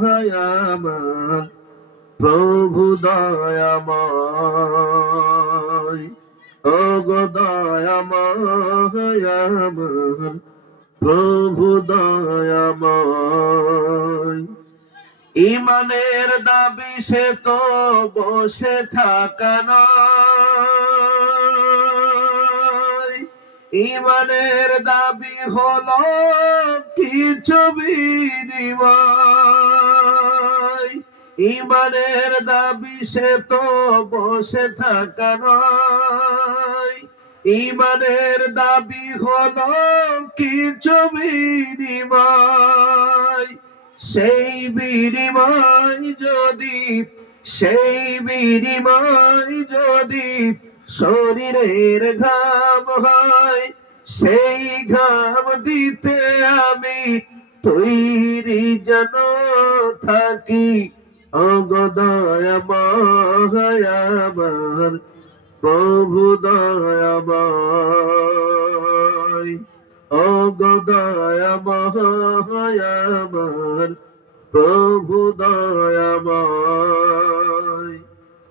আমার প্রভু দয়াময়, ওগো দয়াময় আমার প্রভু দয়াময়। ইমানের দাবি সে তো বসে থাকা নয়, ইমানের দাবি হলো কিছু বিনিময়। ইমানের দাবি সে তো বসে থাকা নয়, ইমানের দাবি হলো কিছু বিনিময়। সেই বিনিময় যদি শরীরের ঘাম হয়, সেই ঘাম দিতে আমি তৈরি যেন থাকি। ওগো দয়াময় আমার প্রভু দয়াময়, ওগো দয়াময় আমার প্রভু দয়াময়।